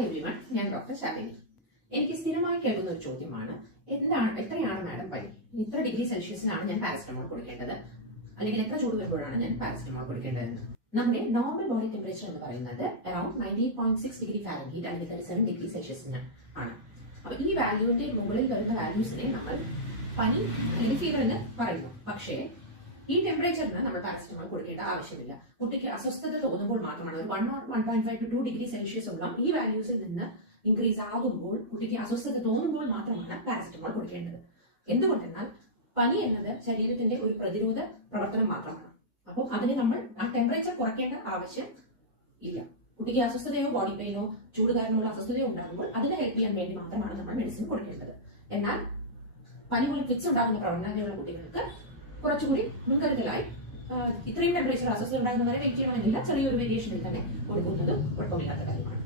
Hi everyone, ഞാൻ doctor Shalini. എനിക്ക് സ്ഥിരമായി കേൾക്കുന്ന ഒരു ചോദ്യമാണ്, എത്രയാണ് മാഡം പനി? ഇത്ര ഡിഗ്രി സെൽഷ്യസിലാണ് ഞാൻ പാരസ്റ്റമോൾ കൊടുക്കേണ്ടത്, അല്ലെങ്കിൽ എത്ര ചൂട് വരുമ്പോഴാണ് ഞാൻ പാരസ്റ്റമോൾ കൊടുക്കേണ്ടതെന്ന്. നമ്മുടെ നോർമൽ ബോഡി ടെമ്പറേച്ചർ എന്ന് പറയുന്നത് അറൌണ്ട് 90.6 ഡിഗ്രി ഫാരൻഹീറ്റ് അല്ലെങ്കിൽ 37 ഡിഗ്രി സെൽഷ്യസിന് ആണ്. അപ്പൊ ഈ വാല്യൂവിന്റെ മുകളിൽ വരുന്ന വാല്യൂസിനെ നമ്മൾ പനി അല്ലെങ്കിൽ ഫീവർ എന്ന് പറയുന്നു. പക്ഷേ ഈ ടെമ്പറേച്ചറിന് നമ്മൾ പാരസ്റ്റമോൾ കൊടുക്കേണ്ട ആവശ്യമില്ല. കുട്ടിക്ക് അസ്വസ്ഥത തോന്നുമ്പോൾ മാത്രമാണ്, ഒരു 1 or 1.5 to 2 ഡിഗ്രി സെൽഷ്യസ് ഉള്ള ഈ വാല്യൂസിൽ നിന്ന് ഇൻക്രീസ് ആകുമ്പോൾ, കുട്ടിക്ക് അസ്വസ്ഥത തോന്നുമ്പോൾ മാത്രമാണ് പാരസ്റ്റമോൾ കൊടുക്കേണ്ടത്. എന്തുകൊണ്ടെന്നാൽ പനി എന്നത് ശരീരത്തിന്റെ ഒരു പ്രതിരോധ പ്രവർത്തനം മാത്രമാണ്. അപ്പോൾ അതിന് നമ്മൾ ആ ടെമ്പറേച്ചർ കുറയ്ക്കേണ്ട ആവശ്യം ഇല്ല. കുട്ടിക്ക് അസ്വസ്ഥതയോ ബോഡി പെയിനോ ചൂട് കാരണമുള്ള അസ്വസ്ഥതയോ ഉണ്ടാകുമ്പോൾ അതിനെ ഹെൽപ്പ് ചെയ്യാൻ വേണ്ടി മാത്രമാണ് നമ്മൾ മെഡിസിൻ കൊടുക്കേണ്ടത്. എന്നാൽ പനി മൂലം ഫിക്സ് ഉണ്ടാകുന്ന പ്രവണതയുള്ള കുട്ടികൾക്ക് കുറച്ചുകൂടി മുൻകരുതലായി ഇത്രയും ടെമ്പറേച്ചർ അസ്വസ്ഥത ഉണ്ടാകുന്നവരെ വെയിറ്റ് ചെയ്യണമെന്നില്ല, ചെറിയൊരു വേരിയേഷനിൽ തന്നെ കൊടുക്കുന്നത് കുഴപ്പമില്ലാത്ത കാര്യമാണ്.